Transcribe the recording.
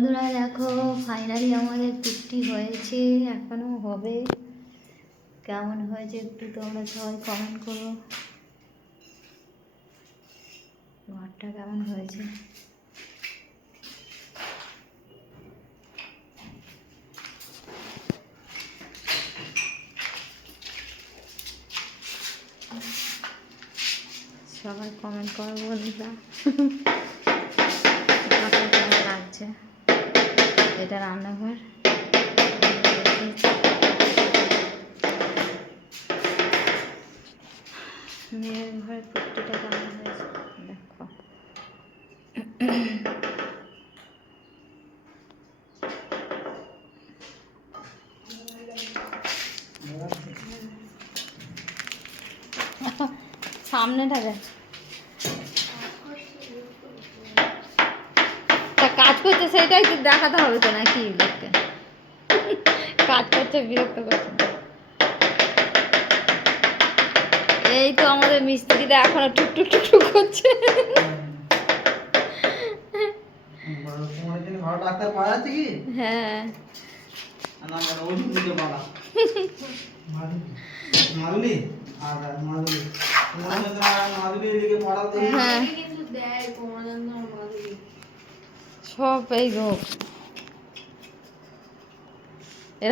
বন্ধুরা দেখো ফাইনালি আমাদের পুট্টি হয়েছে, এখনো হবে। কেমন হয়েছে একটু তোমরা সবাই কমেন্ট করো, ঘরটা কেমন হয়েছে। সবাই কমেন্ট করো বন্ধুরা। কেমন লাগছে। এটা রান্নাঘর, মেয়ের ঘরের পুট্টিটা কেমন হয়েছে দেখো। সামনেটা দেখ, কাজ করছে সেটাই তো দেখাতে হবে তো নাকি লোককে। কাজ করছে, বিরক্ত করছে। এই তো আমাদের মিস্ত্রিটা এখনো টুকটুক টুকটুক করছে। হ্যাঁ সব এই রোগ।